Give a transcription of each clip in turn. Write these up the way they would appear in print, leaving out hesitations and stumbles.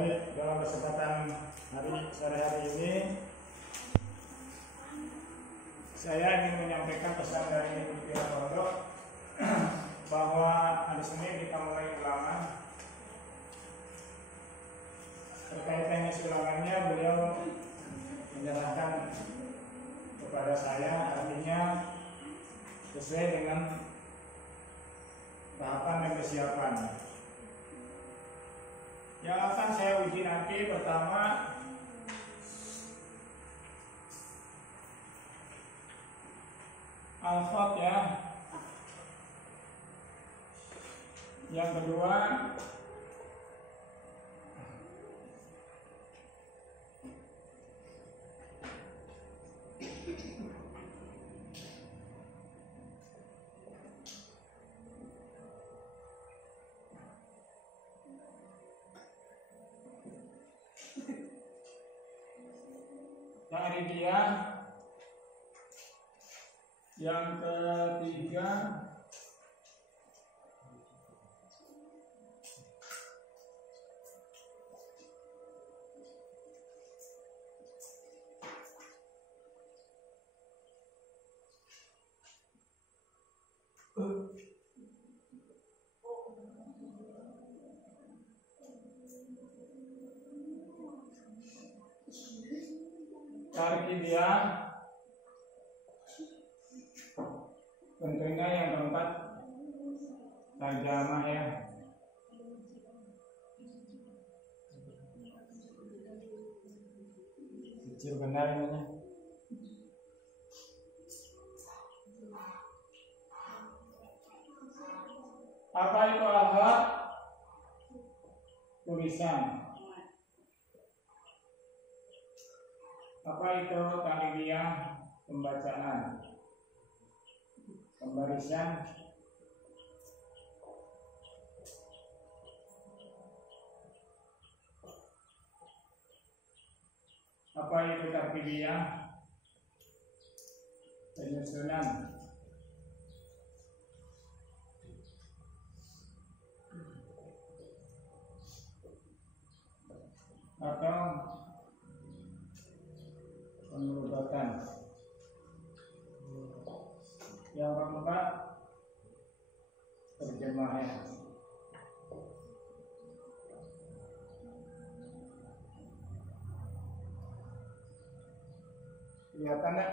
Baik, dalam kesempatan sore hari ini saya ingin menyampaikan pesan dari pimpinan pondok bahwa hari Senin kita mulai ulangan. Terkait teknis ulangannya, beliau menyerahkan kepada saya, artinya sesuai dengan tahapan dan kesiapan. Yang akan saya uji nanti pertama alfat ya. Yang kedua Ta'rifiyah, yang ketiga Tarkibiyah, tentunya yang keempat tarjamah ya. Kecil benar ini. Apa itu alhat? Tulisan. Apa itu ta'rifiyah? Pembacaan. Pembarisan. Apa itu tartibiyah? Penyusunan. Atau penurubatan. Yang keempat terjemahan. Kelihatan enggak?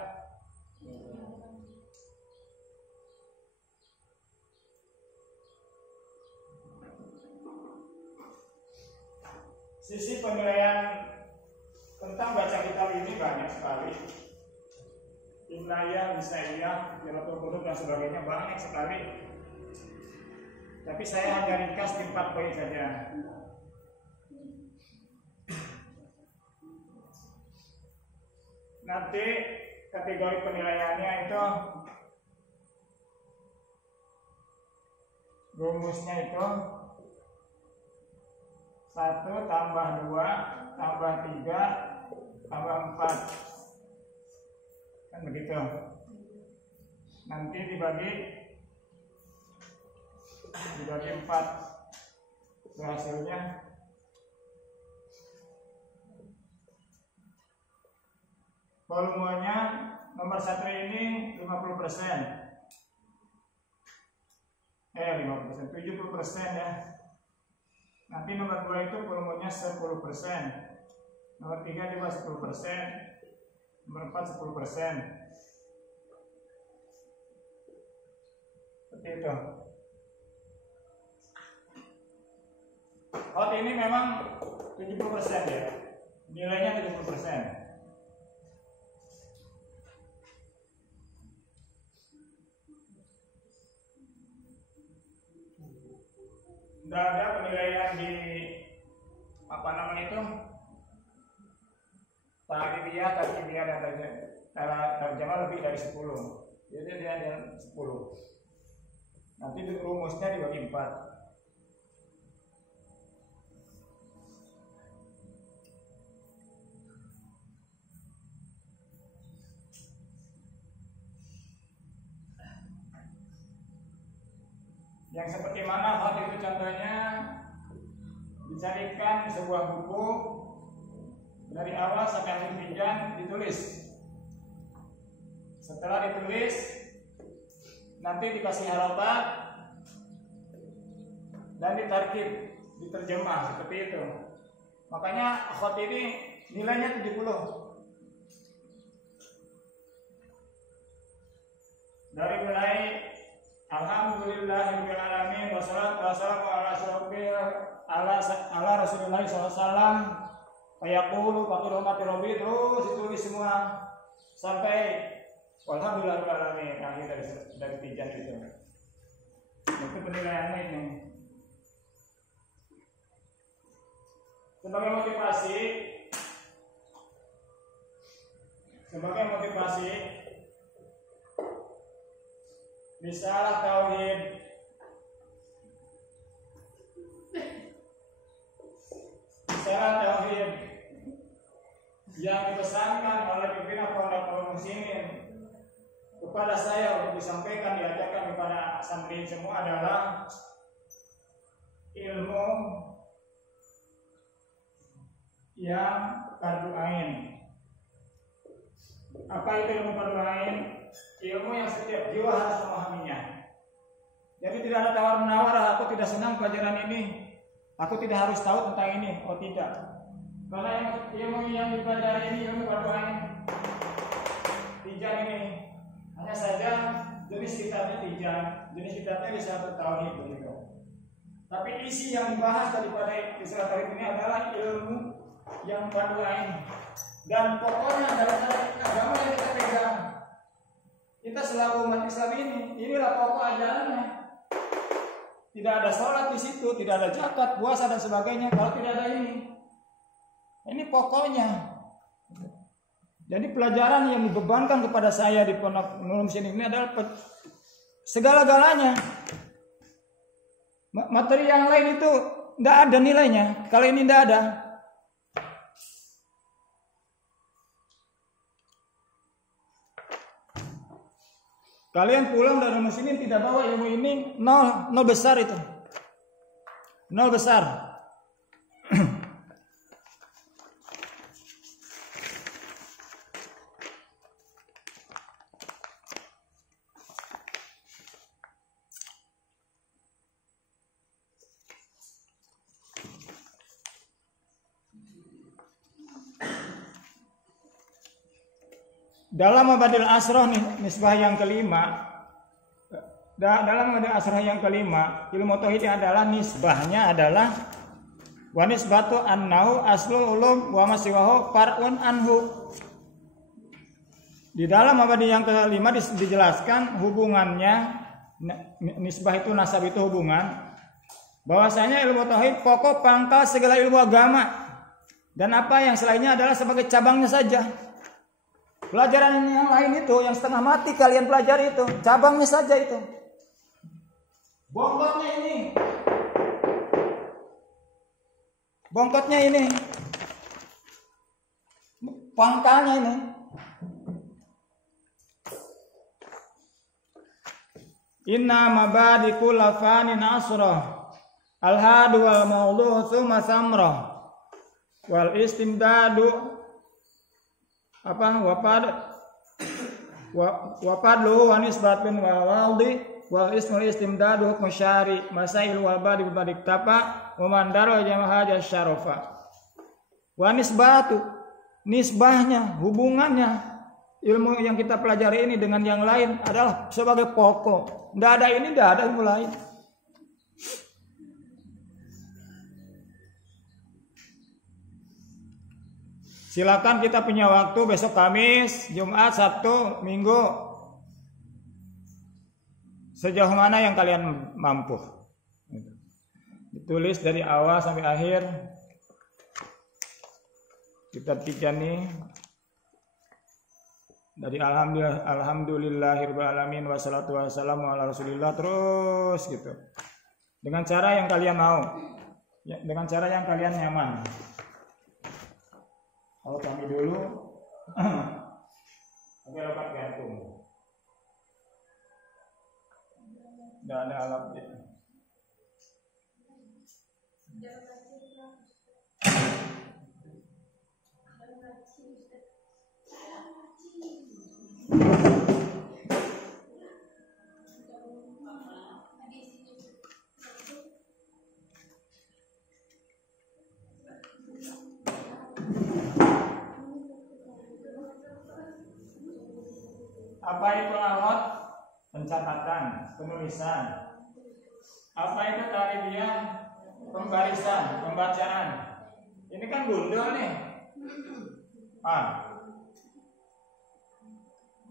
Sisi penilaian tentang baca kitab ini banyak sekali. Imla'iyah, Misaiyah, Qiraatul Qur'an dan sebagainya banyak sekali. Tapi saya hanya ringkas di 4 poin saja. Nanti kategori penilaiannya itu rumusnya itu 1 tambah 2 tambah 3 tambah 4, kan begitu. Nanti dibagi 4 hasilnya. Volumenya nomor 1 ini 50%, 70% ya. Nanti nomor 2 itu volumenya 10%, nomor 3 juga 10%, nomor 4 10%. Seperti itu. Hot ini memang 70% ya, nilainya 70%. Tidak ada penilaian di apa namanya itu ta'rifiyah, tarkibiyah dan tarjamah lebih dari 10. Jadi dia ada 10. Nanti rumusnya dibagi 4. Yang seperti mana hot itu contohnya di dicarikan sebuah buku dari awal sampai akhir pijan ditulis. Setelah ditulis nanti dikasih harapan dan ditarkib, diterjemah seperti itu. Makanya akhwat ini nilainya 70. Dari mulai alhamdulillahirabbil alamin wassalatu wassalamu ala Rasulillah sallallahu alaihi wasallam fayaqulu faqirumati rabbi, terus ditulis semua sampai walhamdulillahirabbil alamin akhir dari pijan itu. Itu penilaiannya ini. Sebagai motivasi risalah tauhid yang dipesankan oleh pimpinan Pondok Kaum Muslimin kepada saya untuk disampaikan, diajarkan kepada santri semua adalah ilmu yang fardu ain. Apa itu ilmu fardu ain? Ilmu yang setiap jiwa harus memahaminya. Jadi tidak ada tawar-menawar, aku tidak senang pelajaran ini, aku tidak harus tahu tentang ini. Oh tidak. Karena ilmu yang dipelajari ini ilmu fardu ain. Tijan ini hanya saja jenis kitabnya tijan, jenis kitabnya risalah tauhid begitu. Tapi isi yang dibahas daripada risalah tauhid ini adalah ilmu yang fardu ain. Dan pokoknya dalam agama yang kita pegang, kita selaku umat Islam inilah pokok ajarannya. Tidak ada sholat di situ, tidak ada zakat, puasa dan sebagainya kalau tidak ada ini. Ini pokoknya. Jadi pelajaran yang dibebankan kepada saya di Pondok Nurul Muslimin ini adalah segala-galanya. Materi yang lain itu tidak ada nilainya kalau ini tidak ada. Kalian pulang dari muslimin tidak bawa ilmu ini, nol besar itu. Nol besar. Dalam Mabadil Asroh nih, nisbah yang kelima. Dalam Mabadil Asroh yang kelima, ilmu tauhid adalah nisbahnya adalah wa nisbatu annahu aslul ulum wa masiwahu far'un anhu. Di dalam Mabadil yang kelima dijelaskan hubungannya, nisbah itu nasab itu hubungan. Bahwasanya ilmu tauhid pokok pangkal segala ilmu agama. Dan apa yang selainnya adalah sebagai cabangnya saja. Pelajaran yang lain itu, yang setengah mati kalian pelajari itu, cabangnya saja itu. Bongkotnya ini. Bongkotnya ini. Pangkalnya ini. Inna mabadi kullafanin asrah. Al-hadu wal mawdu'u thumma samrah. Wal istimdadu wapadlu wa nisbatun wa waldi wal ismul istimdadu hukmu syari masail wal badi badik tapa wa mandaro jamaah syarafa wa nisbatu nisbahnya hubungannya ilmu yang kita pelajari ini dengan yang lain adalah sebagai pokok. Tidak ada ini, tidak ada ilmu lain. Silakan kita punya waktu besok Kamis, Jumat, Sabtu, Minggu. Sejauh mana yang kalian mampu. Ditulis dari awal sampai akhir. Kitab tijan nih. Dari alhamdulillahirabbil alamin wassalatu wassalamu ala Rasulillah terus gitu. Dengan cara yang kalian mau. Ya, dengan cara yang kalian nyaman. Kalau kami dulu pakai rokat gantung, tidak ada alat. Apa itu alot? Pencatatan, penulisan. Apa itu tarbiah? Pembarisan, pembacaan. Ini kan gundul nih.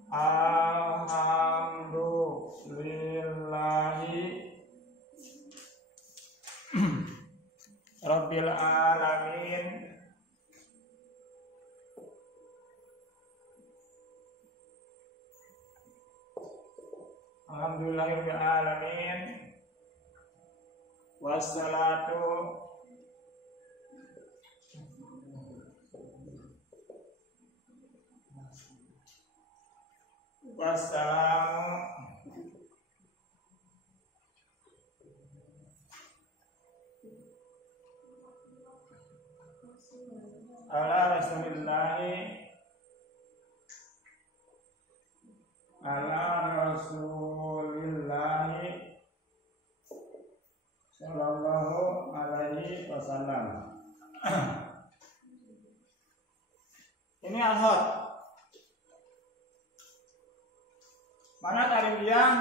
Alhamdulillahi Rabbil alamin. Alhamdulillahirabbil alamin. Wassalatu wassalamu ala rasulillahi sallallahu alaihi wasallam. Ini al-hot. Mana tarbiah?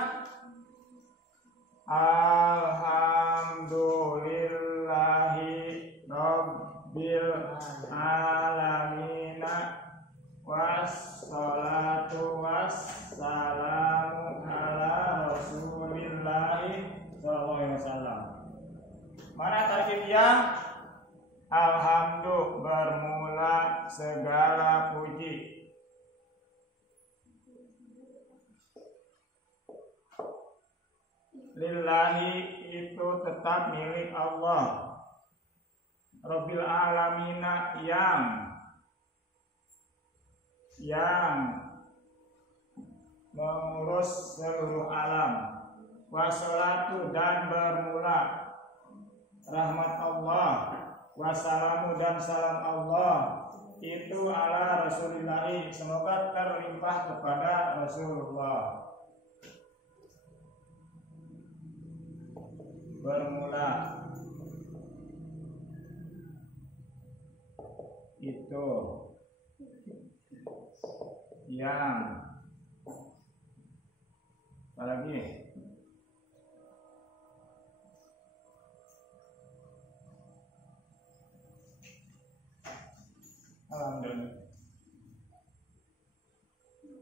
Alhamdulillahi Rabbil alamin. Wassalatu wassalamu ala rasulillahi sallallahu alaihi wasallam. Mana tarbiah? Alhamdulillah, bermula segala puji. Lillahi, itu tetap milik Allah. Rabbil alamina, yang mengurus seluruh alam. Wassalatu, dan bermula rahmat Allah. Wassalamu, dan salam Allah itu ala rasulillahi, semoga terlimpah kepada Rasulullah. Bermula itu yang apalagi alhamdulillah.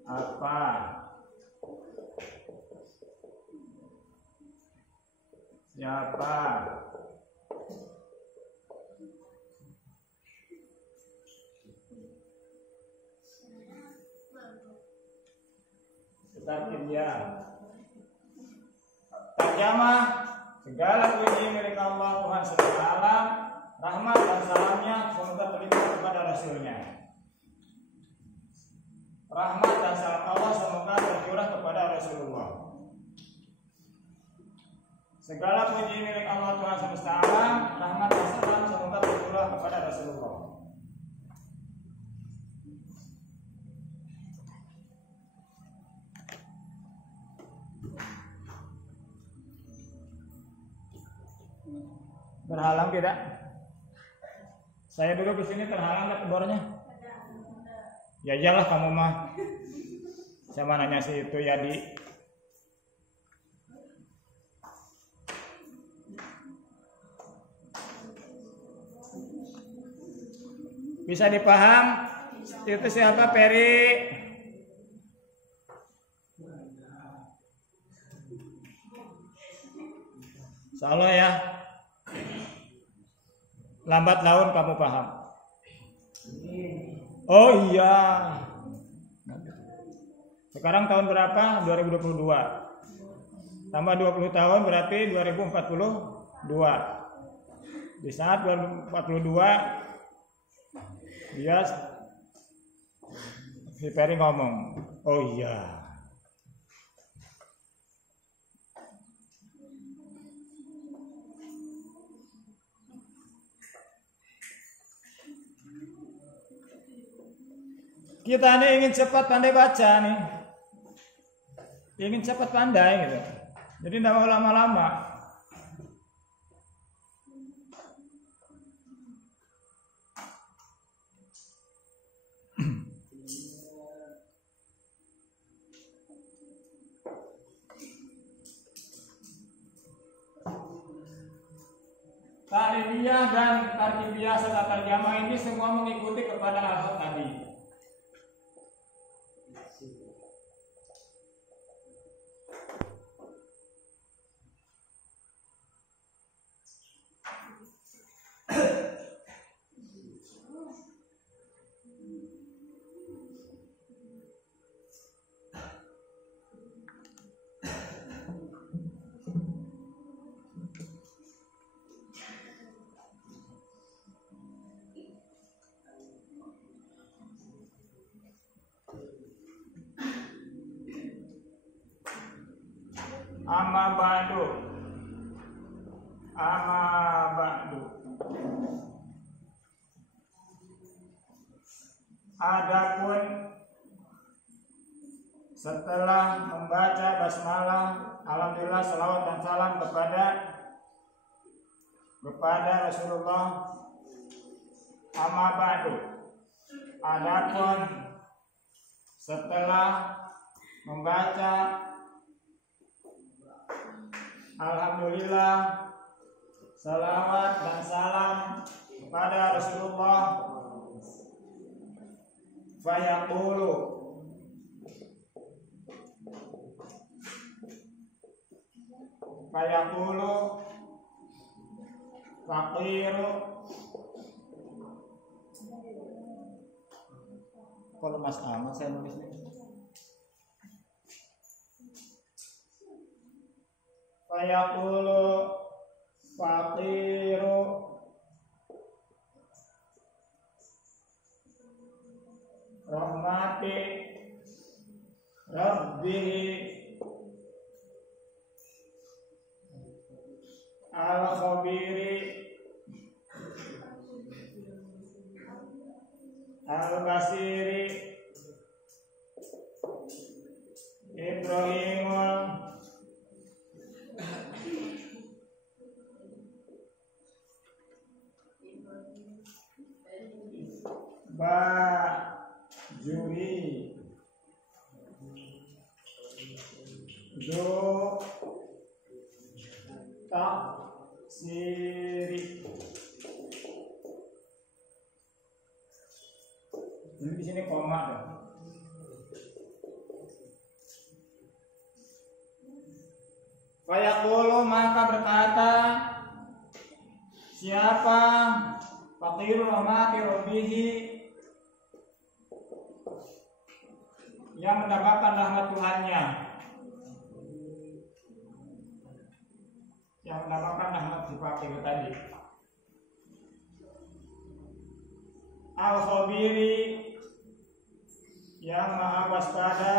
Apa siapa tetapi dia terjemah segala puji milik Allah Tuhan semesta alam, rahmat dan salamnya semoga terlimpah kepada Rasulnya. Rahmat dan salam Allah semoga tercurah kepada Rasulullah. Segala puji milik Allah Tuhan semesta alam, rahmat dan salam semoga tercurah kepada Rasulullah. Terhalang tidak? Saya duduk di sini terhalang nggak kebornya? Ya iyalah kamu mah. Saya nanya si itu Yadi. Bisa dipaham? Itu siapa Peri? Salah ya. Lambat laun kamu paham. Oh iya. Sekarang tahun berapa? 2022. Tambah 20 tahun berarti 2042. Di saat 2042 dia si Peri ngomong, oh iya. Kita ini ingin cepat pandai baca nih. Ingin cepat pandai gitu. Jadi tidak mau lama-lama. Ta'liliyah dan tarkibiyah serta tarjamah ini semua mengikuti kepada hal tadi. Amma ba'du. Adapun setelah membaca basmalah, alhamdulillah, salawat dan salam kepada Rasulullah. Amma ba'du. Adapun setelah membaca alhamdulillah, salawat dan salam kepada Rasulullah, fayaqulu, faqiru. Kalau Mas Ahmad saya nulis nih. Fayaqulu faqiru rahmati rabbihi al-khabiri al-basiri Ibrahimul Bajuri do taksiri. Ini di sini koma dah. Fayaqulu, maka berkata siapa faqirur rahmati rabbihi, yang mendapatkan rahmat Tuhannya, yang mendapatkan rahmat si fakir tadi, al-khabiri, yang maha waspada,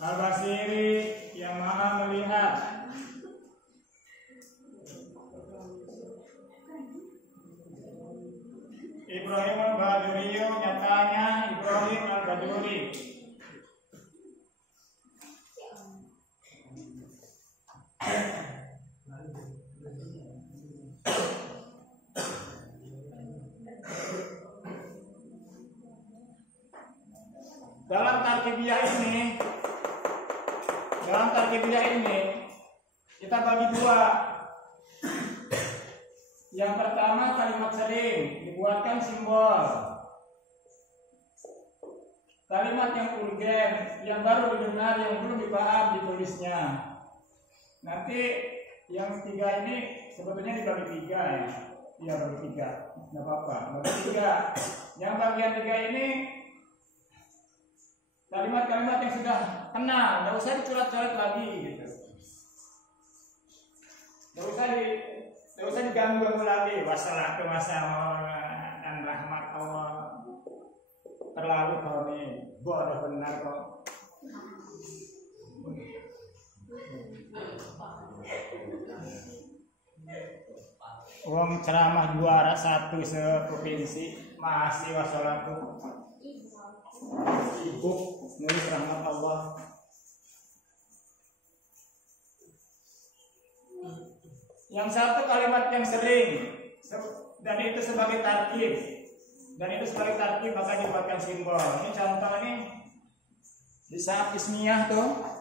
al-basiri, yang maha melihat, Ibrahim al-Baduri, nyatanya Ibrahim al-Baduri. Dalam tarkibiyah ini kita bagi dua. Yang pertama kalimat sering dibuatkan simbol. Kalimat yang urgen, yang baru didengar, yang belum dipaham ditulisnya. Nanti yang ketiga ini sebetulnya dibagi tiga ya. Iya bagi tiga, nggak apa-apa. Bagi tiga. Yang bagian tiga ini kalimat-kalimat yang sudah kenal, nggak usah dicoret-coret lagi gitu. Nggak usah diganggu lagi. Wassalatu wassalamu dan rahmat Allah. Terlalu kau nih, bodoh benar kau. Uang ceramah juara 1 seprovinsi masih wassalatu sibuk nulis rahmat Allah. Yang satu kalimat yang sering dan itu sebagai tarkib maka dibuatkan simbol. Ini contoh nih di saat ismiyah tuh.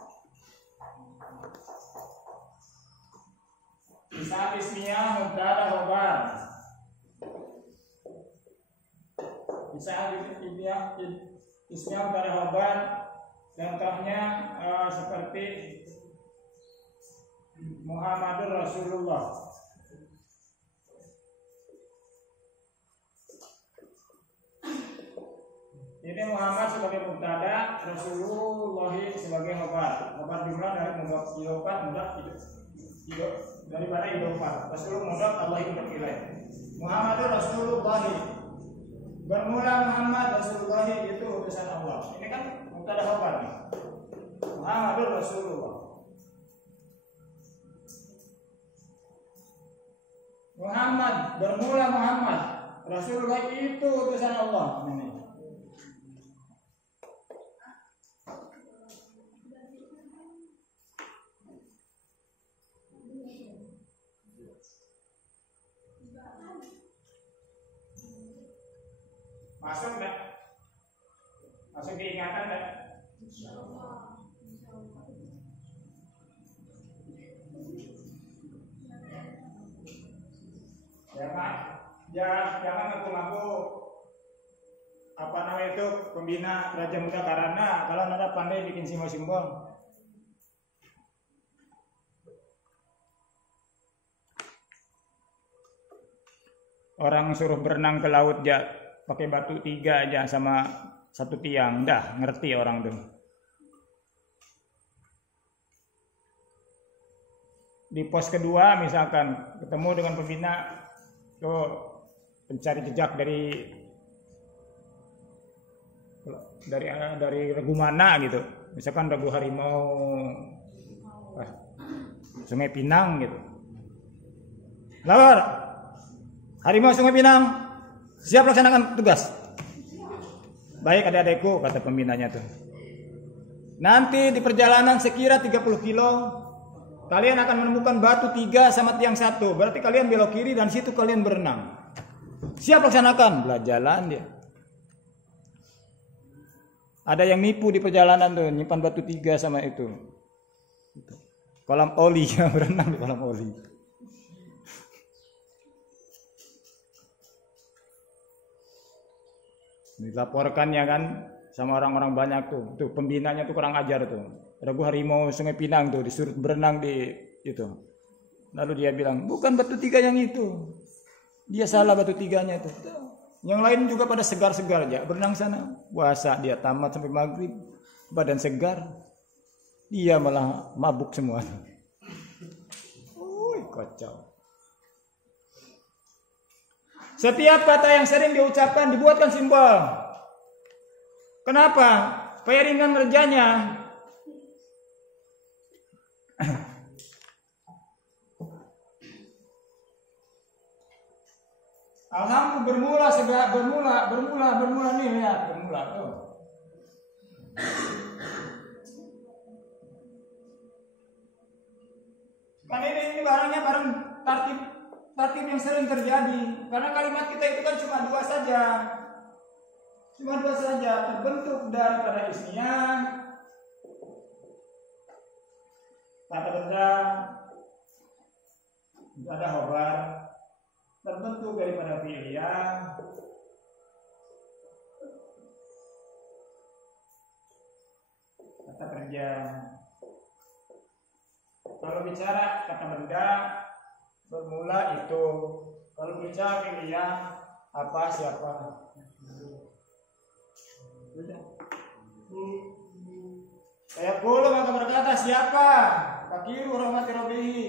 Di saat ismiyah mubtada khobar. Di saat ismiyah mubtada khobar, contohnya seperti Muhammadur Rasulullah. Ini Muhammad sebagai mubtada, Rasulullah sebagai khobar. Khobar jumlah dari mudhaf ilofat, mudhaf daripada ilofat. Rasulullah mudhaf, Allah mudhaf ilaih. Muhammadur Rasulullah. Bermula Muhammad Rasulullah itu utusan Allah. Ini kan mubtada khobar nih. Muhammadur Rasulullah. Muhammad, bermula Muhammad Rasulullah itu utusan Allah. Ini. Masuk enggak? Masuk diingatan enggak? Insyaallah. Jangan ngaku-ngaku apa namanya itu pembina Raja Muda karena kalau Anda pandai bikin simbol-simbol. Orang suruh berenang ke laut ya pakai batu 3 aja sama 1 tiang, dah ngerti orang tuh. Di pos kedua misalkan ketemu dengan pembina tuh pencari jejak dari regu mana gitu, misalkan regu harimau Sungai Pinang gitu. Lawar harimau Sungai Pinang, siap laksanakan tugas. Baik adik-adikku, kata pembinanya tuh. Nanti di perjalanan sekira 30 kilo kalian akan menemukan batu 3 sama tiang 1. Berarti kalian belok kiri dan situ kalian berenang. Siap laksanakan. Belajalan dia. Ada yang nipu di perjalanan tuh, nyimpan batu 3 sama itu. Kolam oli, berenang di kolam oli. Dilaporkannya kan sama orang-orang banyak tuh pembinanya tuh kurang ajar tuh. Regu harimau Sungai Pinang tuh disuruh berenang di itu. Lalu dia bilang, bukan batu 3 yang itu. Dia salah batu 3-nya itu. Yang lain juga pada segar-segar aja, berenang sana. Puasa dia tamat sampai maghrib, badan segar. Dia malah mabuk semua. Kacau. Setiap kata yang sering diucapkan dibuatkan simbol. Kenapa? Supaya ringan kerjanya. Alhamdulillah bermula nih lihat bermula tuh. Kan ini barangnya barang tartib yang sering terjadi. Karena kalimat kita itu kan cuma 2 saja. Terbentuk daripada ismiyah, kata benda, ada khobar, terbentuk daripada fi'liyah, kata kerja. Kalau bicara kata benda bermula itu, kalau bicara fi'liyah apa siapa. Saya pula maka berkata siapa? Fakiru rahmati rabbihi.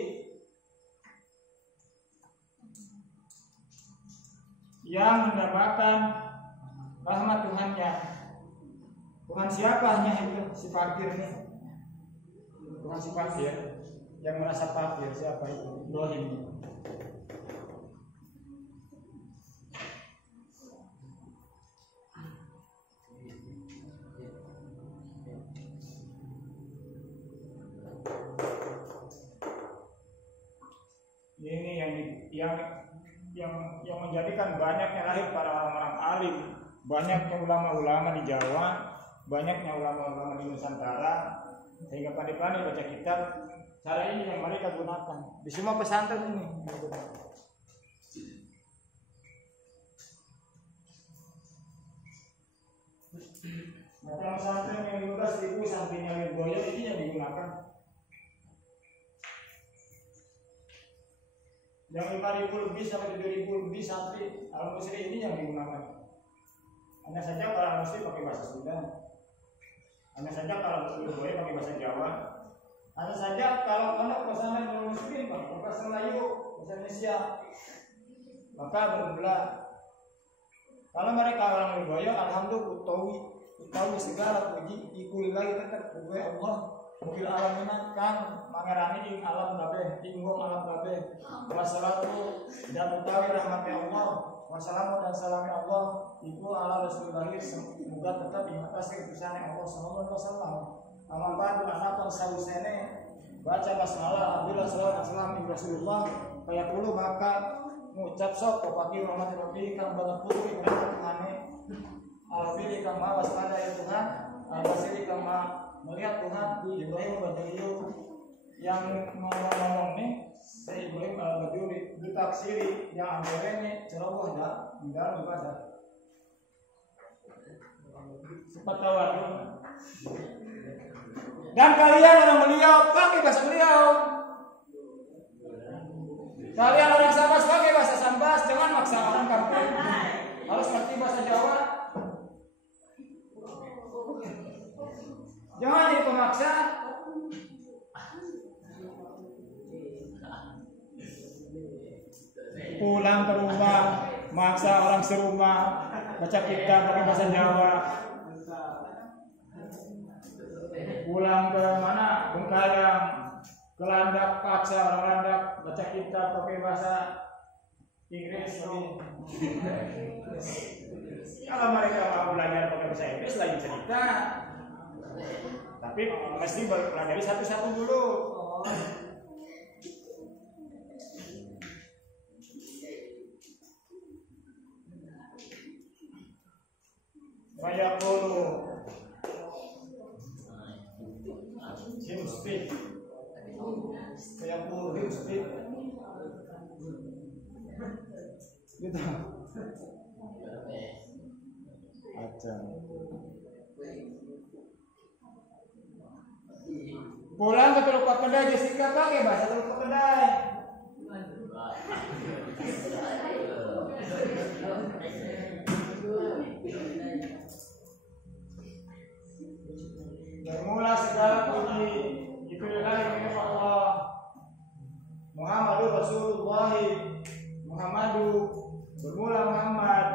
Yang mendapatkan rahmat Tuhannya. Tuhan siapa? Hanya itu si fakir nih. Tuhan si fakir yang merasa fakir siapa itu? Ibrahim. yang menjadikan banyaknya lahir para orang-orang alim, banyaknya ulama-ulama di Jawa, banyaknya ulama-ulama di Nusantara, sehingga pandai-pandai baca kitab. Cara ini yang mereka gunakan di semua pesantren ini. Maka pesantren yang 15.000 sampingnya Lirboyo ini yang digunakan. Yang 5.000 lebih sampai 7.000 lebih santri Al-Musri ini yang digunakan. Hanya saja kalau Al-Musri pakai bahasa Sunda, hanya saja kalau Lirboyo pakai bahasa Jawa, hanya saja kalau pondok pesantren Al-Musri pakai bahasa Melayu, bahasa Indonesia, maka berbelah. Kalau mereka orang Lirboyo, alhamdulillah tahu segala puji ikul lagi tetap kuwe Allah mungkin alam menangkan mangerani ing alam kabeh ing alam kabeh wassalatu dan utawi rahmatnya Allah wassalamu dan salamnya Allah iku ala Rasulullah semoga tetap di atas keputusan Allah sallallahu alaihi wasallam. Amal ba'du anapun sawusene baca basmalah Abdullah sallallahu alaihi wasallam Rasulullah kaya kulo maka ngucap sok pagi rahmat Rabbi kang banget putri rahmane Al-Fili kang ma waspada ya Tuhan, Al-Basiri kang ma melihat Tuhan. Ibrahim Al-Bajuriyu yang ngomong nih, saya Ibrahim Al-Bajuri ditaksiri yang akhirnya ceroboh dah, di dalam ibadah. Sempat tawar. Dan kalian orang beliau pakai bahasa beliau. Kalian orang Sambas pakai bahasa Sambas, jangan maksa orang kampung. Harus ngerti bahasa Jawa. Jangan jadi pemaksa. Pulang ke rumah, maksa orang serumah baca kitab pakai bahasa Jawa. Pulang ke mana? Bengkayang, ke Landak, paksa orang Landak baca kitab pakai bahasa Inggris. Kalau mereka mau belajar pakai bahasa Inggris lagi cerita. Tapi mesti pelajari satu-satu dulu. Fayaqulu him speak. Fayaqulu him speak. Gitu. Aja. Pulang ke Teluk Pakedai, Jessica pakai bahasa Teluk Pakedai. Bermula segala puji itu lillahi Allah. Muhammadur Rasulullah. Bermula Muhammad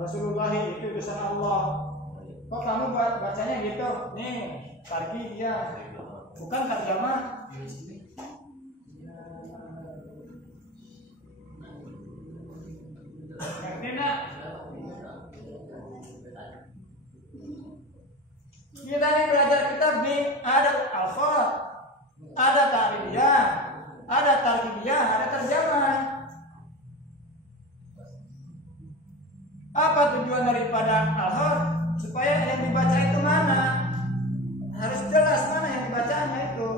Rasulullah itu utusan Allah. Kok kamu bacanya gitu? Nih, tarki dia. Bukan tarjamah. Ngerti nak? Kita ini belajar kitab nih, ada al-khat, ada ta'rifiyah, ada tarkibiyah, ada tarjamah. Apa tujuan daripada al-khat? Supaya yang dibaca itu mana? Harus jelas mana yang dibacanya itu.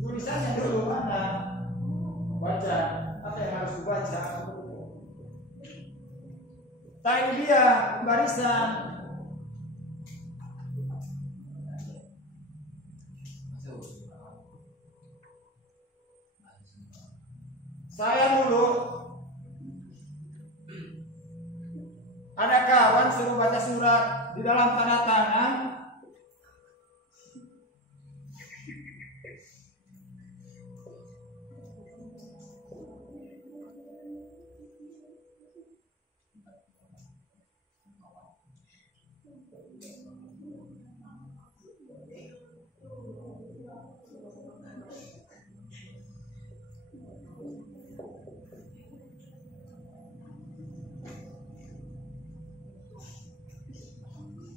Tulisannya dulu mana? Baca apa yang harus dibaca. Ta'rifiyah, barisan. Saya dulu ada kawan suruh baca surat di dalam tanda tangan.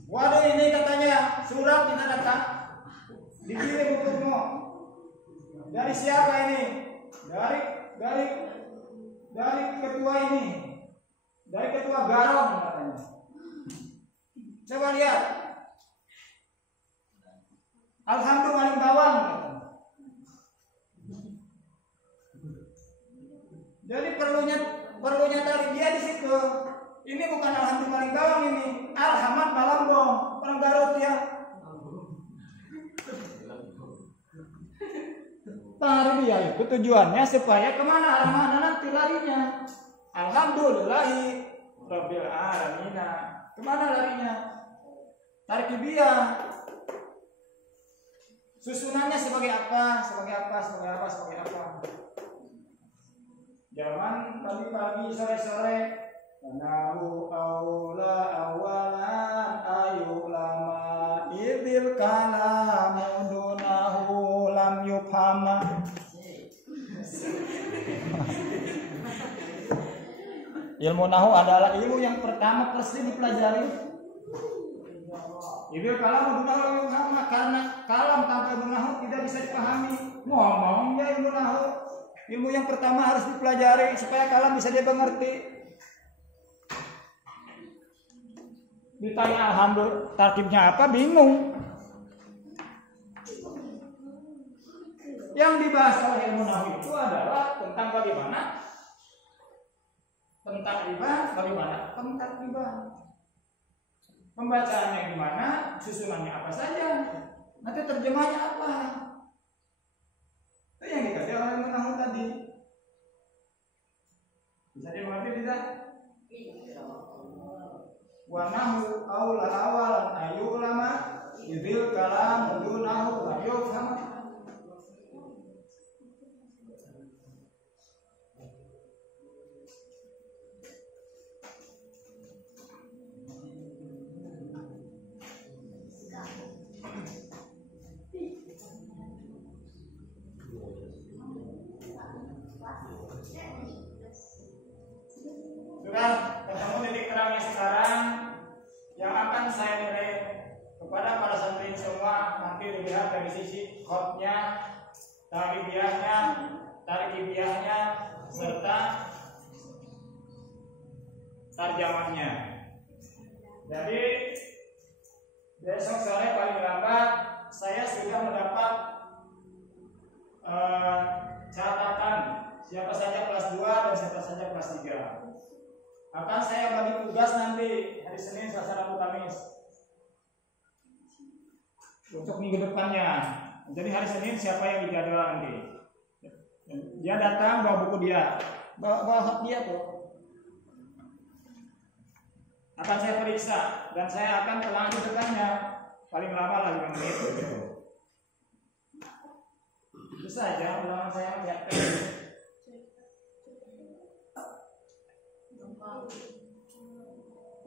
Waduh, ini katanya surat kita datang dikirim untukmu. Dari siapa ini? Dari dari ketua ini, dari ketua Garong katanya. Coba lihat. Alhamdulillah paling bawang katanya. Jadi perlunya dia di situ. Ini bukan alhamdulillah paling bawang ini, alhamdulillah Malambong, orang Garut ya. Tarbiyah itu tujuannya supaya kemana arah mana nanti larinya. Alhamdulillahi Rabbil Alamin. Kemana larinya? Tarkibiyah. Susunannya sebagai apa? Sebagai apa? Sebagai apa? Sebagai apa? Jangan pagi-pagi sore-sore nahu aula awalan ayu lama idil kalamu dunahu lam yufhama. Ilmu nahu adalah ilmu yang pertama pasti dipelajari. Idil kalamu dunahu lam yufhama, karena kalam tanpa ilmu nahu tidak bisa dipahami. Ngomongnya ilmu nahu, ilmu yang pertama harus dipelajari supaya kalam bisa dia mengerti. Ditanya alhamdulillah tarkibnya apa, bingung. Yang dibahas oleh ilmu nahwu itu adalah tentang bagaimana pentarkiban. Pembacaannya gimana, susunannya apa saja, nanti terjemahnya apa. Itu yang dikasih oleh ilmu nahwu tadi. Bisa dimengerti tidak? Wa nahu aula awalan ayu ulama idil kalam dunahu la yufham. Sudah ketemu titik terangnya sekarang. Yang akan saya nilai kepada para santri semua nanti dilihat dari sisi khotnya, tarkibiyahnya, serta tarjamannya. Jadi besok sore paling lambat saya sudah mendapat catatan siapa saja kelas 2 dan siapa saja kelas 3. Akan saya bagi tugas nanti hari Senin, Selasa, Rabu, Kamis untuk minggu depannya. Jadi hari Senin siapa yang dijadwal nanti, dia datang bawa buku dia, bawa hak dia tuh. Akan saya periksa dan saya akan ulangi depannya paling lama lah 5 menit gitu. Itu saja ulangan saya lihat.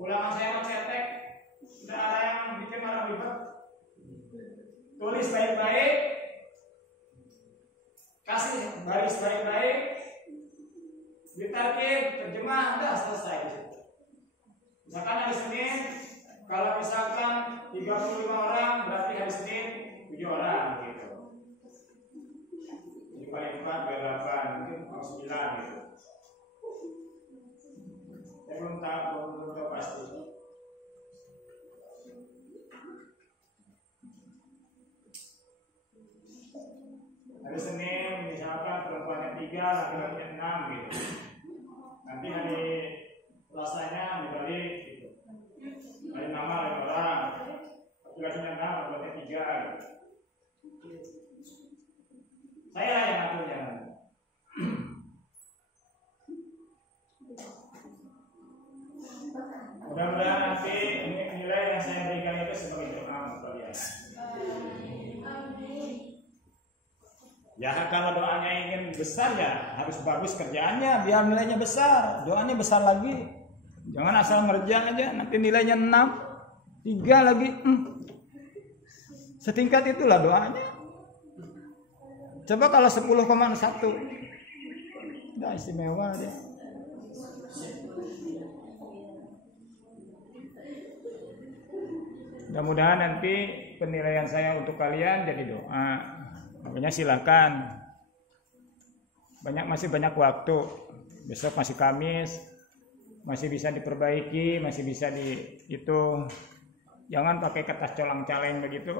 Ulangan saya mencetek, tidak ada yang bikin orang ribet. Tulis baik-baik, kasih baris baik-baik, ditarkib, terjemah, udah selesai. Misalkan hari Senin, kalau misalkan 35 orang, berarti hari Senin 7 orang gitu. Jadi paling 4, 8, mungkin 9 gitu. Saya belum tahu pasti. Hari Senin misalkan perempuannya 3, laki-lakinya 6 gitu. Nanti hari Selasanya dibalik gitu. Hari nama 5 orang, laki-lakinya 6, perempuannya 3 gitu. Saya yang aturnya. Mudah-mudahan nanti ini nilai yang saya berikan itu sebagai doa untuk kalian. Ya kalau doanya ingin besar ya harus bagus kerjaannya biar nilainya besar. Doanya besar lagi. Jangan asal ngerjain aja nanti nilainya 6, 3 lagi. Setingkat itulah doanya. Coba kalau 10,1. Udah istimewa dia. Mudah-mudahan nanti penilaian saya untuk kalian jadi doa. Makanya silakan. Masih banyak waktu. besok masih Kamis, masih bisa diperbaiki, masih bisa itu. Jangan pakai kertas colang-caleng begitu.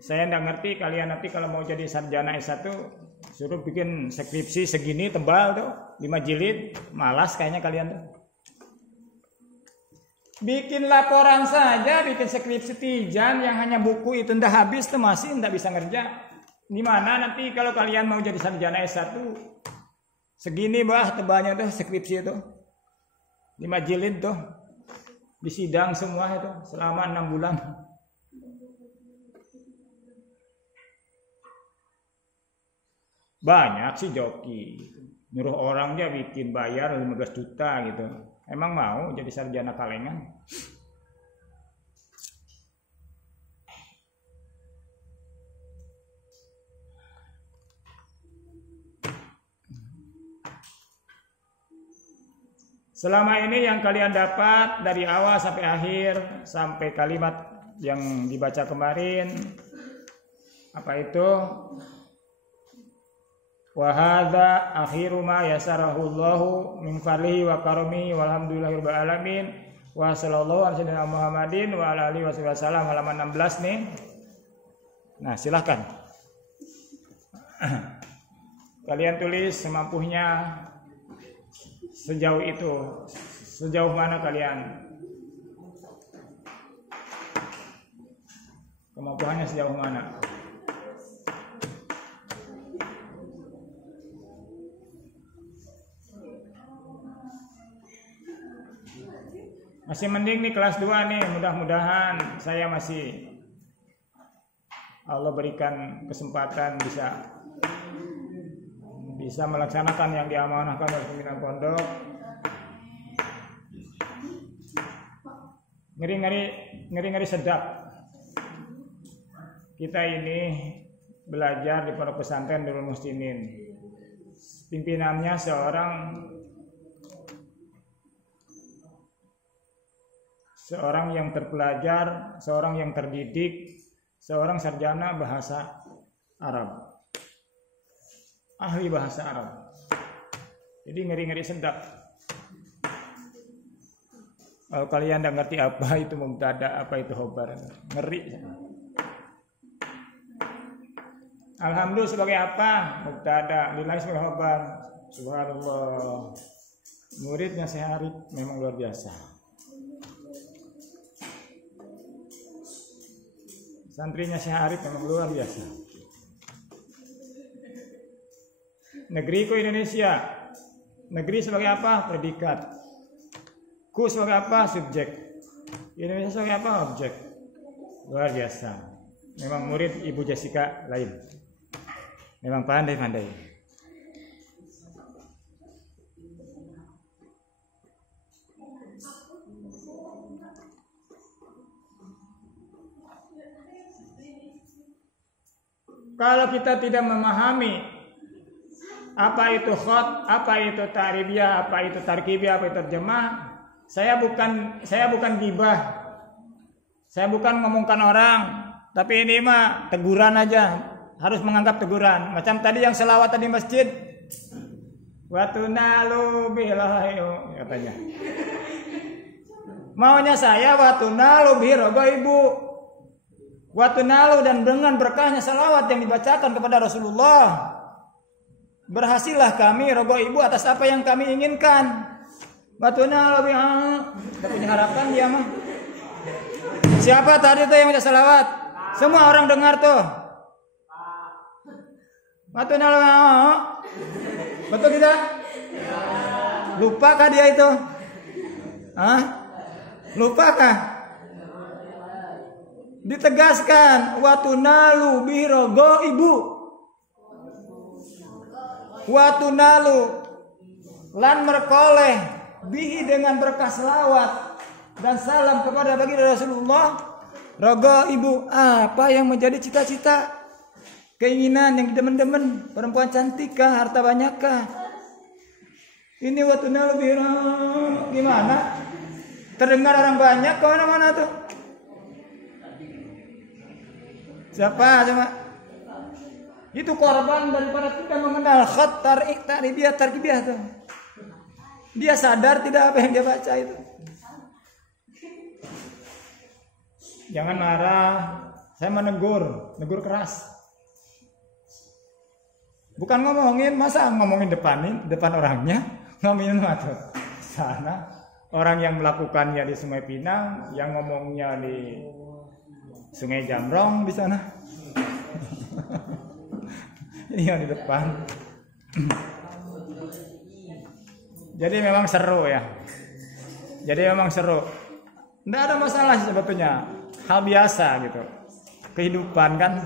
Saya nggak ngerti kalian nanti kalau mau jadi sarjana S1 suruh bikin skripsi segini tebal tuh, 5 jilid, malas kayaknya kalian tuh. Bikin laporan saja, bikin skripsi tijan yang hanya buku itu ndak habis tuh masih ndak bisa ngerja. Gimana nanti kalau kalian mau jadi sarjana S1 segini tebalnya tuh skripsi itu. 5 jilid tuh. Di sidang semua itu selama 6 bulan. Banyak sih joki. Nyuruh orang dia bikin bayar 15 juta gitu. Emang mau jadi sarjana kalengan? Selama ini yang kalian dapat dari awal sampai akhir, sampai kalimat yang dibaca kemarin, apa itu? Wa hadza akhiru ma yasarahullahu min fadlihi wa karamihi walhamdulillahirabbil alamin wa sallallahu alaihi wasallam Muhammadin wa ala alihi wasallam halaman 16 nih. Nah, silahkan. Kalian tulis semampunya sejauh itu. Sejauh mana kalian? Kemampuannya sejauh mana? Masih mending nih kelas 2 nih, mudah-mudahan saya masih Allah berikan kesempatan bisa melaksanakan yang diamanahkan oleh pimpinan pondok. Ngeri sedap. Kita ini belajar di Pondok Pesantren Nurul Muslimin. Pimpinannya seorang yang terpelajar, seorang yang terdidik, seorang sarjana bahasa Arab, ahli bahasa Arab. Jadi ngeri sedap. Kalau kalian tidak ngerti apa itu mubtada, apa itu khobar, ngeri. Alhamdulillah sebagai apa? Mubtada, lillahi sebagai khobar. Subhanallah. Muridnya Syekh memang luar biasa. Santrinya Syekh Arif memang luar biasa. Negeriku Indonesia. Negeri sebagai apa? Predikat. Ku sebagai apa? Subjek. Indonesia sebagai apa? Objek. Luar biasa. Memang murid Ibu Jessica lain. Memang pandai. Kalau kita tidak memahami apa itu khot, apa itu ta'ribiyah, apa itu tarkibiyah, apa itu terjemah, saya bukan gibah. Saya bukan ngomongkan orang, tapi ini mah teguran aja. Harus menganggap teguran. Macam tadi yang selawat tadi masjid. Wa tunalu billahi katanya. Maunya saya wa tunalu bi ibu. Watunalu dan dengan berkahnya salawat yang dibacakan kepada Rasulullah, berhasillah kami rogo ibu atas apa yang kami inginkan. Watunalu kita punya harapan dia mah. Siapa tadi tuh yang baca salawat? Semua orang dengar tuh. Watunalu betul tidak? Lupakah dia itu? Lupakah? Ditegaskan watunalu birogo ibu, watunalu lan merkoleh bihi dengan berkah selawat dan salam kepada baginda Rasulullah rogo ibu. Apa yang menjadi cita-cita, keinginan yang demen-demen? Perempuan cantikkah, harta banyakkah? Ini watunalu birogo gimana? Terdengar orang banyak ke mana-mana tuh. Siapa coba? Itu korban daripada tidak mengenal khat tarkibiyah tuh. Dia sadar tidak apa yang dia baca itu. Jangan marah. Saya menegur keras. Bukan ngomongin, masa ngomongin depan orangnya, ngomongin mata sana. Orang yang melakukannya di Sungai Pinang, yang ngomongnya di Sungai Jamrong di sana. Ini yang di depan. Jadi memang seru ya. Nggak ada masalah sebetulnya. Hal biasa gitu. Kehidupan kan.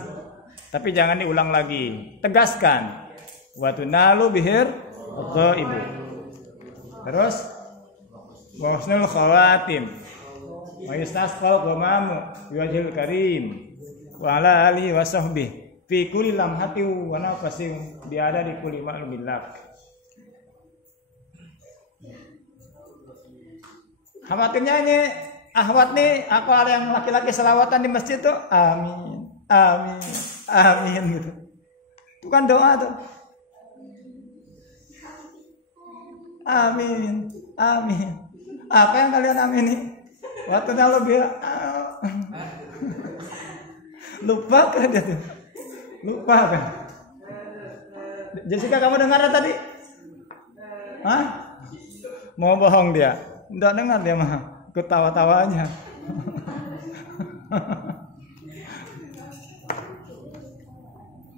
Tapi jangan diulang lagi. Tegaskan. Wa tunalu bihir ibu. Terus wa husnul khawatim. Wa yastasqal qamamu wajhil karim. Wa ala alihi wa sahbihi fi kulli lamhati wa nafasin biada di kulli ma'lubillah. Khawatirnya ini ahwat nih, aku ada yang laki-laki selawatan di masjid tuh, amin, amin, amin gitu. Itu kan doa tuh. Amin, amin. Apa yang kalian amini? Waktu lebih lupa kan dia tuh. Lupa kan? Jessica, kamu dengar tadi? Hah? Mau bohong dia? Enggak dengar dia mah, ketawa-tawanya.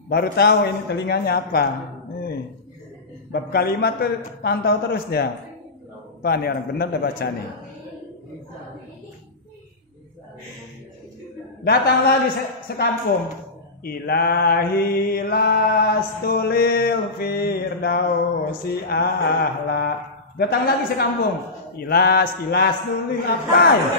Baru tahu ini telinganya apa. Bab kalimat tuh pantau terus dia. Apa nih orang benar udah baca nih. Datang lagi sekampung. Ilahi lastulil firdausi ahla. Datang lagi sekampung. Ilas dulu apa ya?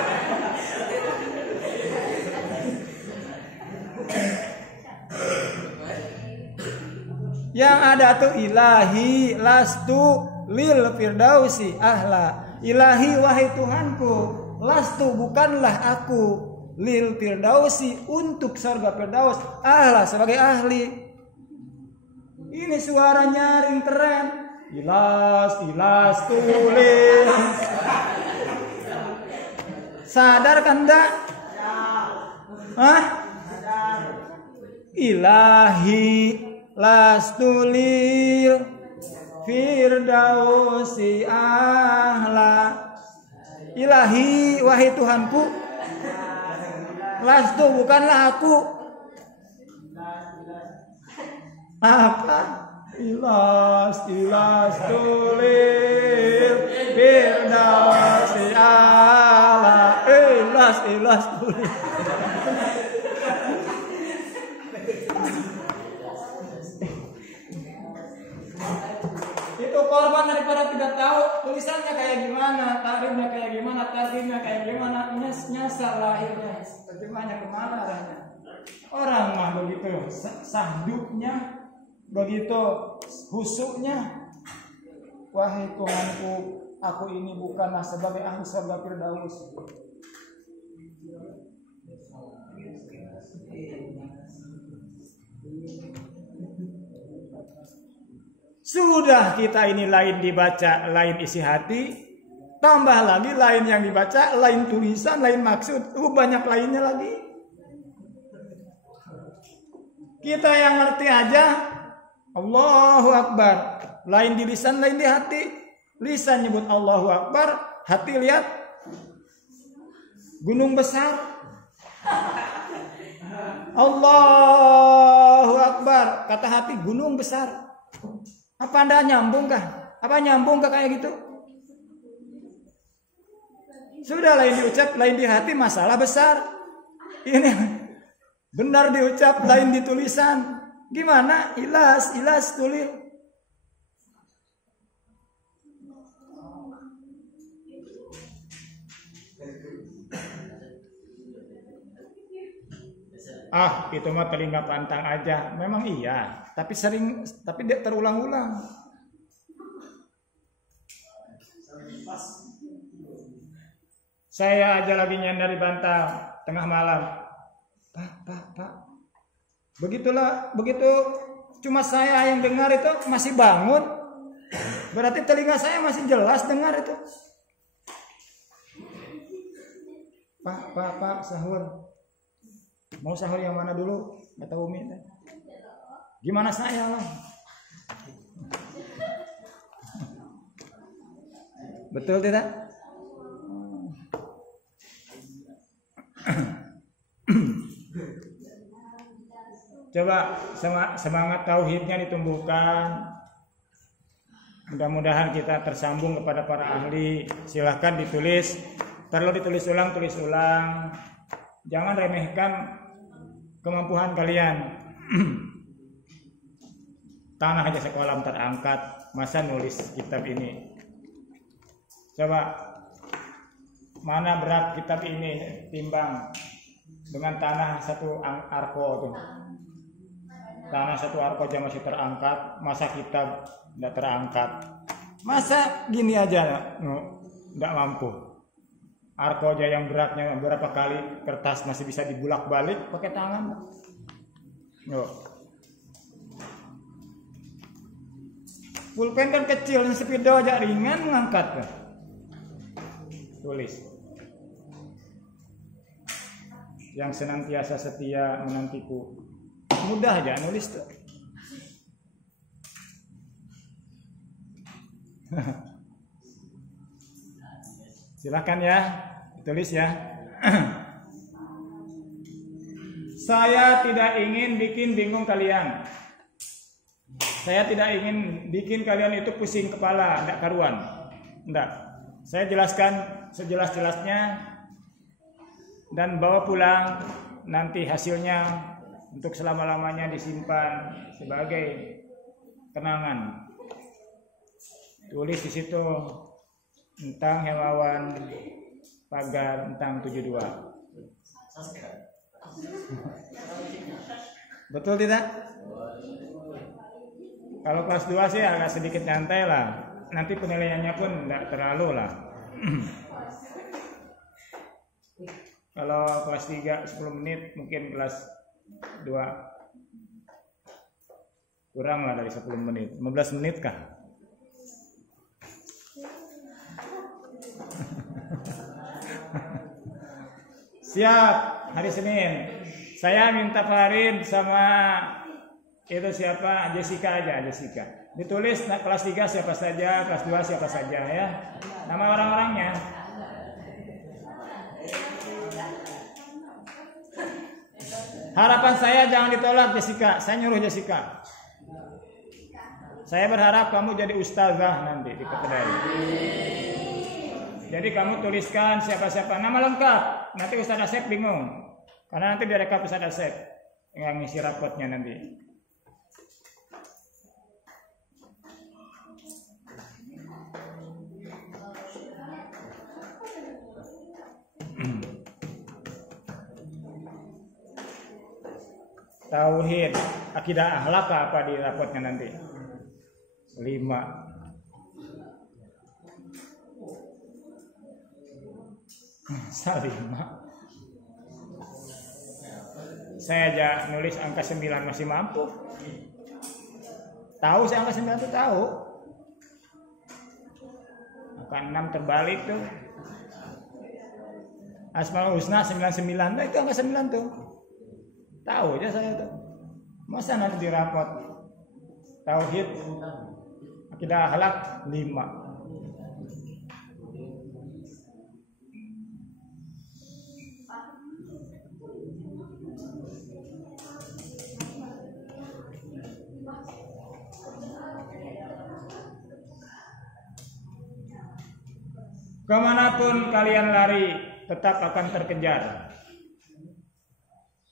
Yang ada tuh ilahi lastu lil firdausi ahla. Ilahi wahai Tuhanku, lastu bukanlah aku lil firdausi untuk surga firdaus ahla sebagai ahli. Ini suara nyaring keren. Ilas tulis. Sadar kan enggak? Hah? Ilahi lastulil firdausi ahla. Ilahi wahai Tuhanku, lastu bukanlah aku. Apa? Ilas tulil firdausi ala. Ilas tulil. Itu korban daripada tidak tahu tulisannya kayak gimana, tarifnya kayak gimana, tarifnya kayak gimana, nyasar lahirnya, bagaimana kemana arahnya. Orang mah begitu sahduknya, begitu husuknya. Wahai Tuhanku, aku ini bukanlah sebagai ahli surga firdaus. Sudah kita ini lain dibaca, lain isi hati, tambah lagi lain yang dibaca, lain tulisan, lain maksud, banyak lainnya lagi. Kita yang ngerti aja, Allahu Akbar, lain di lisan, lain di hati. Lisan nyebut Allahu Akbar, hati lihat gunung besar. Allahu Akbar, kata hati gunung besar. Apa Anda nyambung kah? Apa nyambung kah kayak gitu? Sudah lain diucap, lain di hati, masalah besar. Ini benar diucap, lain di tulisan. Gimana? Ilas tulis. Itu mah telinga pantang aja. Memang iya. Tapi dia terulang-ulang. Saya aja lagi nyandar di bantal tengah malam. Pak. Begitu Cuma saya yang dengar itu masih bangun. Berarti telinga saya masih jelas dengar itu. Pak, sahur. Mau sahur yang mana dulu? Kata Umi. Gimana saya? Betul tidak? Coba semangat tauhidnya ditumbuhkan. Mudah-mudahan kita tersambung kepada para ahli. Silahkan ditulis. Perlu ditulis ulang, tulis ulang. Jangan remehkan kemampuan kalian. Tanah aja sekolah terangkat, masa nulis kitab ini? Coba mana berat kitab ini timbang dengan tanah satu arko tuh. Tanah satu arko aja masih terangkat, masa kitab tidak terangkat? Masa gini aja nggak mampu? Arko aja yang beratnya berapa kali kertas masih bisa dibulak-balik pakai tangan. Pulpen kan kecil, spidol aja ringan mengangkat. Tulis. Yang senantiasa setia menantiku. Mudah aja nulis tuh. Silakan ya, tulis ya. Saya tidak ingin bikin bingung kalian. Saya tidak ingin bikin kalian itu pusing kepala, enggak karuan. Enggak. Saya jelaskan sejelas-jelasnya dan bawa pulang, nanti hasilnya untuk selama-lamanya disimpan sebagai kenangan. Tulis di situ tentang Hemawan Pagar tentang 72. Betul tidak? Kalau kelas 2 sih agak sedikit nyantai lah. Nanti penilaiannya pun tidak terlalu lah. Kalau kelas 3 10 menit, mungkin kelas 2 kurang lah dari 10 menit. 15 menit kah? Siap, hari Senin. Saya minta Farid sama itu siapa? Jessica aja, Jessica. Ditulis kelas 3 siapa saja, kelas 2 siapa saja ya. Nama orang-orangnya. Harapan saya jangan ditolak Jessica. Saya nyuruh Jessica. Saya berharap kamu jadi ustazah nanti di Kedai. Jadi kamu tuliskan siapa-siapa nama lengkap. Nanti Ustaz Asep bingung. Karena nanti direkam Ustaz Asep yang ngisi rapotnya nanti. Tauhid, akidah akhlak apa di rapotnya nanti? 5. Salima. Saya aja nulis angka 9 masih mampu. Tahu saya angka 9 itu tahu. Angka 6 terbalik tuh. Asmaul Husna 99 itu angka 9 tuh. Tahu aja saya tuh. Masa nanti di rapot tauhid akidah akhlak 5. Kemanapun kalian lari, tetap akan terkejar.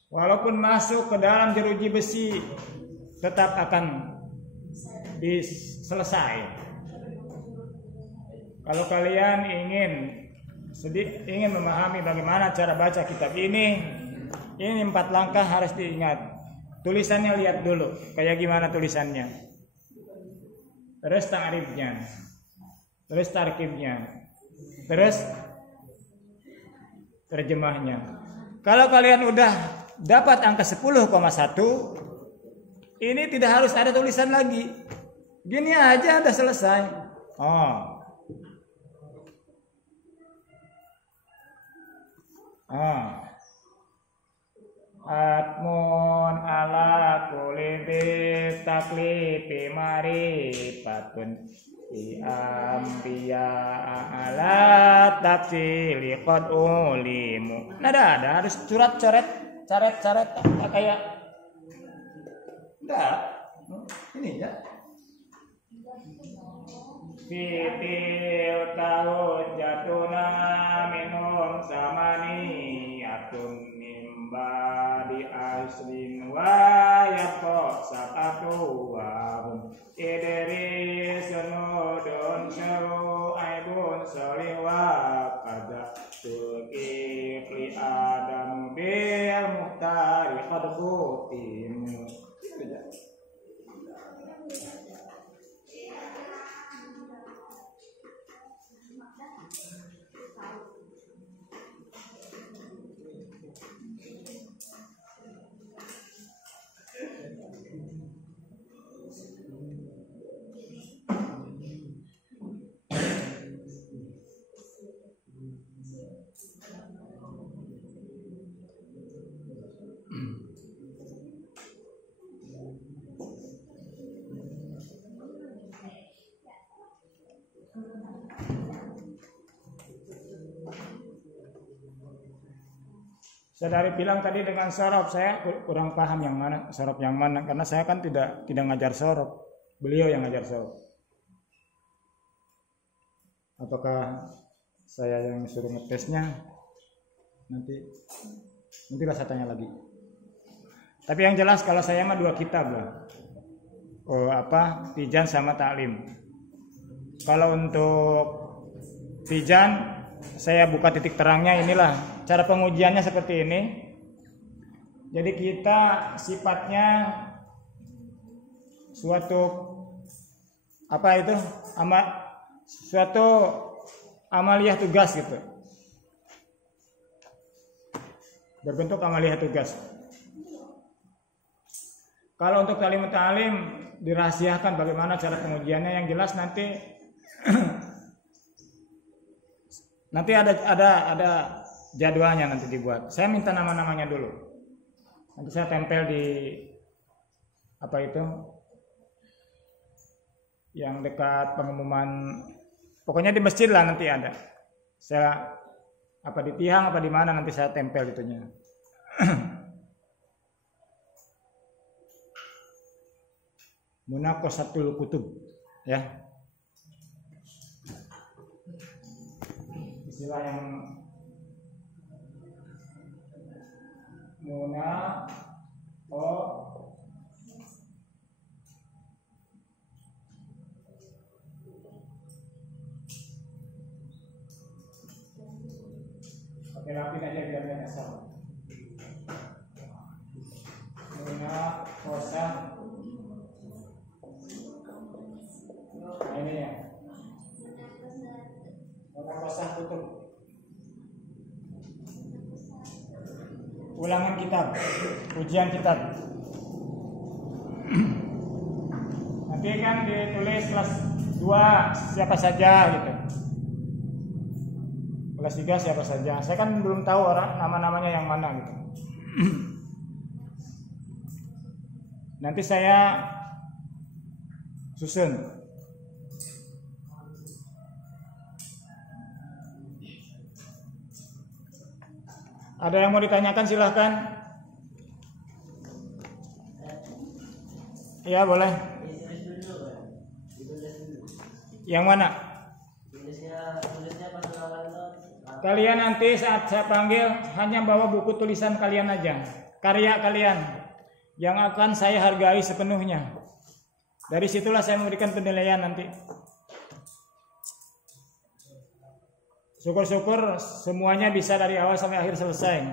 Walaupun masuk ke dalam jeruji besi, tetap akan diselesai. Kalau kalian ingin memahami bagaimana cara baca kitab ini 4 langkah harus diingat. Tulisannya lihat dulu, kayak gimana tulisannya. Terus ta'rifnya, terus tarkibnya, terus terjemahnya. Kalau kalian udah dapat angka 10,1, Ini tidak harus ada tulisan lagi. Gini aja udah selesai. Oh. Atmun ala kuliti taklifi marifatun fi ambiya ala tafsili qad ulimu. Ada harus coret kayak enggak. Ini ya. Fitil tahun jatuna minum samani atun mimba di aslin wa yapo sakatu wabun ideri sunudun syuru aibun soliwa pada suki li adam bil muhtari qad khutimu. Saya dari bilang tadi dengan sorof, saya kurang paham yang mana sorof yang mana, karena saya kan tidak ngajar sorof, beliau yang ngajar sorof. Apakah saya yang suruh ngetesnya? Nantilah saya tanya lagi. Tapi yang jelas kalau saya mah 2 kitab lah. Tijan sama Ta'lim. Kalau untuk Tijan saya buka titik terangnya, inilah cara pengujiannya seperti ini. Jadi kita sifatnya suatu suatu amaliyah tugas gitu. Berbentuk amaliyah tugas. Kalau untuk Ta'lim dirahasiakan bagaimana cara pengujiannya, yang jelas nanti nanti ada jadwalnya, nanti dibuat. Saya minta nama-namanya dulu. Nanti saya tempel di yang dekat pengumuman, pokoknya di masjid lah nanti ada. Saya di tiang di mana nanti saya tempel itunya. Munaqashatul kutub ya. Istilah yang pakai rapin aja biar nggak kasar. Ini ya. Munaqashah kutub. Ulangan kitab, ujian kitab. Nanti kan ditulis kelas 2 siapa saja gitu. Kelas 3 siapa saja. Saya kan belum tahu orang nama-namanya yang mana gitu. Nanti saya susun. Ada yang mau ditanyakan silahkan. Ya boleh. Yang mana? Kalian nanti saat saya panggil hanya bawa buku tulisan kalian aja, karya kalian yang akan saya hargai sepenuhnya. Dari situlah saya memberikan penilaian nanti. Syukur-syukur semuanya bisa dari awal sampai akhir selesai.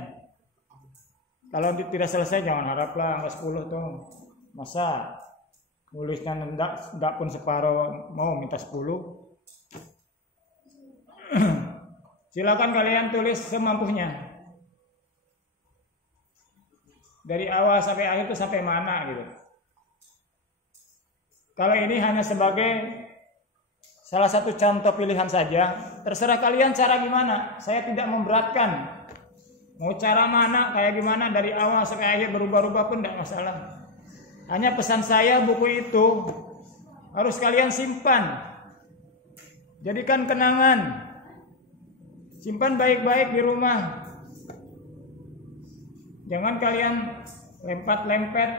Kalau tidak selesai jangan haraplah angka 10 tuh. Masa nulisnya enggak pun separuh mau minta 10. Silakan kalian tulis semampunya. Dari awal sampai akhir itu sampai mana gitu. Kalau ini hanya sebagai salah satu contoh pilihan saja. Terserah kalian cara gimana. Saya tidak memberatkan. Mau cara mana, kayak gimana dari awal sampai akhir berubah-ubah pun tidak masalah. Hanya pesan saya, buku itu harus kalian simpan. Jadikan kenangan. Simpan baik-baik di rumah. Jangan kalian lempet-lempet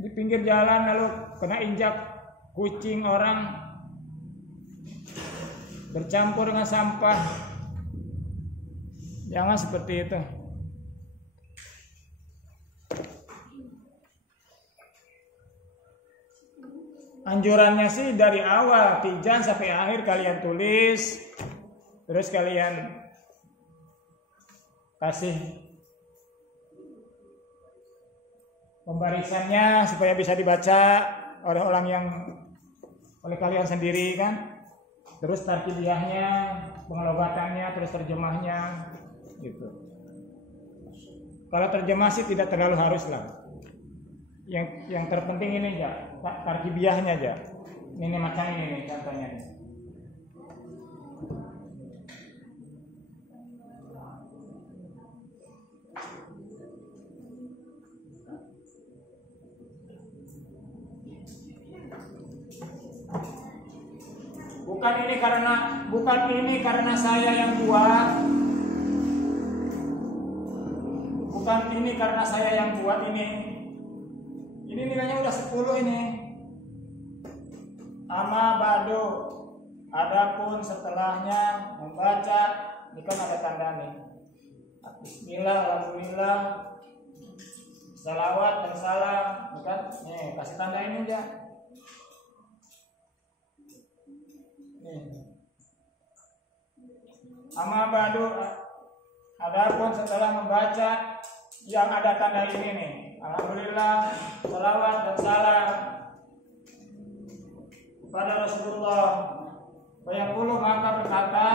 di pinggir jalan lalu kena injak kucing orang, bercampur dengan sampah. Jangan seperti itu. Anjurannya sih dari awal Tijan sampai akhir kalian tulis, terus kalian kasih pembarisannya supaya bisa dibaca oleh orang yang oleh kalian sendiri kan. Terus tarkibiyahnya, pengelobatannya, terus terjemahnya gitu. Kalau terjemah sih tidak terlalu harus lah. Yang terpenting ini aja, tarkibiyahnya aja. Ini macam ini contohnya. Bukan ini karena saya yang buat. Bukan ini karena saya yang buat ini. Ini nilainya udah 10 ini. Ama ba'du. Adapun setelahnya membaca, ini kan ada tanda nih. Bismillah, alhamdulillah, salawat dan salam, bukan? Nih, kasih tanda ini aja. Nih. Amma ba'du, adapun setelah membaca yang ada tanda ini nih, alhamdulillah, salawat dan salam kepada Rasulullah. Bayaqulu, maka berkata,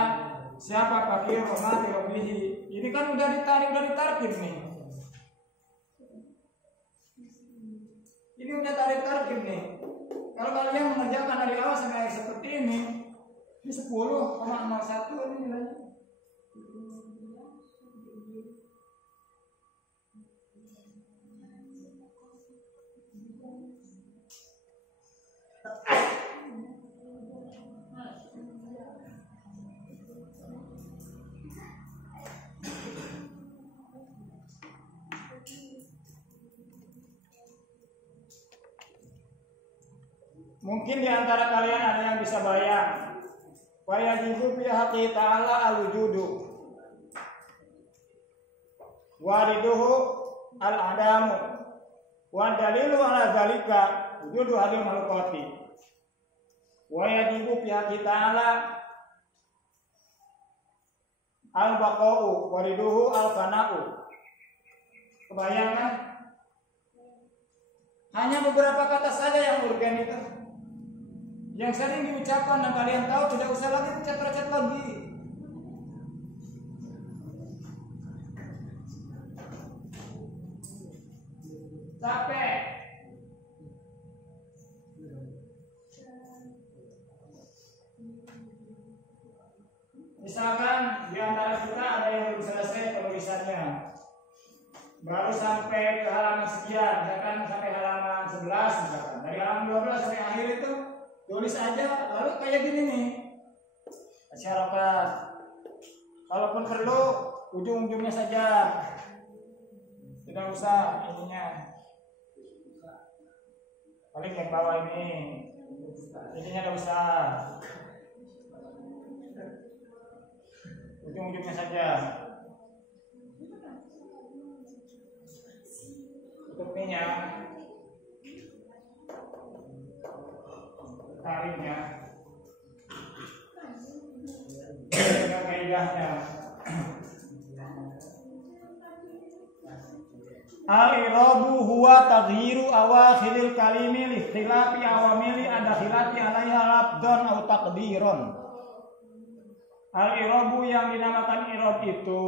siapa fakir mati robihi. Ini kan udah ditarikib nih. Ini udah tarikib nih. Kalau kalian mengerjakan dari awal sampai akhir seperti ini 10,01 ini nilainya. Mungkin di antara kalian ada yang bisa bayang. Wayajibu bi haqqi ta'ala al-wujudu. Wariduhu al-adamu. Wa dalilu ala dzalika wujudu hadil maluqati. Wayajibu bi haqqi ta'ala al-baqa'u wariduhu al-fana'u. Kebayang kan? Hanya beberapa kata saja yang urgen itu, yang sering diucapkan dan kalian tahu, tidak usah lagi dicet-cet lagi. Capek. Misalkan di antara kita ada yang belum selesai penulisannya, baru sampai ke halaman sekian, misalkan sampai halaman 11 misalkan. Dari halaman 12 sampai akhir itu tulis aja, lalu kayak gini nih. Masyarakat. Kalaupun perlu ujung-ujungnya saja. Tidak usah ininya. Paling yang bawah ini. Ininya tidak usah. Ujung-ujungnya saja. Tutupnya, taringnya, dengan kaidahnya. Al-i'rabu huwa taghyiru awakhiril kalimi li ikhtilafi awamili adakhilati alaiha labdon atau taqdiron. Al-i'rabu yang dinamakan i'rab itu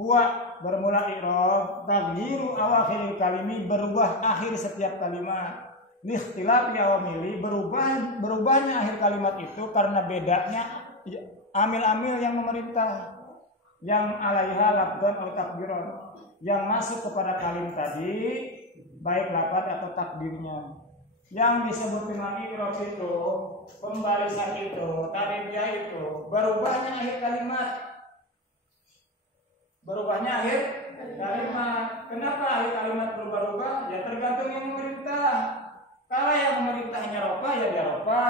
huwa bermula i'rab taghyiru awakhiril kalimi, berubah akhir setiap kalimat. Ikhtilaf awamili, berubahnya akhir kalimat itu karena bedanya amil-amil yang memerintah, yang alaiha lafdzan atau takbiran, yang masuk kepada kalim tadi baik lafaz atau takbirnya. Yang disebut dengan i'rab itu, pembalisan itu, tarifiyah itu, berubahnya akhir kalimat. Berubahnya akhir kalimat. Kenapa akhir kalimat berubah-ubah? Ya tergantung yang memerintah. Kalau yang memerintahnya rofa ya dia rofa.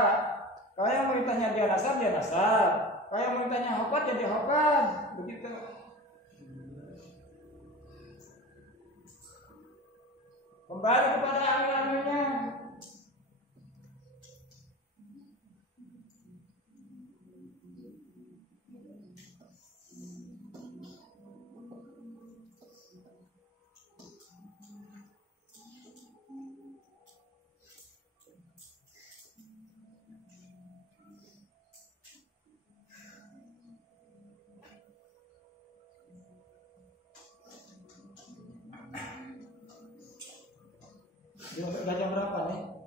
Kalau yang memerintahnya dia nasab ya nasab. Kalau yang memerintahnya hofad ya dia hofad. Begitu. Kembali kepada amil-amilnya. Untuk jam berapa nih?